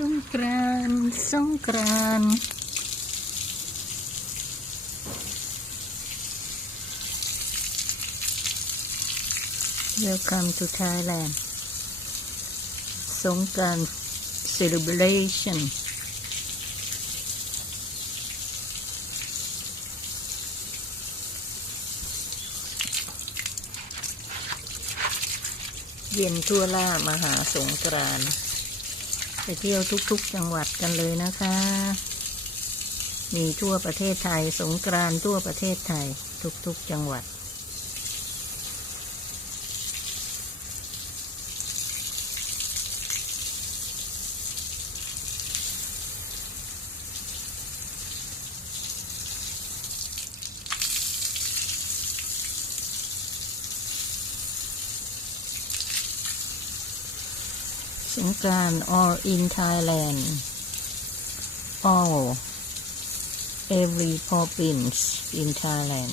สงกรานสงกรานต์ Welcome to Thailand สงกราน celebration เย็นทั่วล่ามหาสงกรานต์ ไปเที่ยวทุกๆจังหวัดกันเลยนะคะ มีทั่วประเทศไทยสงกรานต์ทั่วประเทศไทยทุกๆจังหวัด สงกรานต์ all in Thailand all every province in Thailand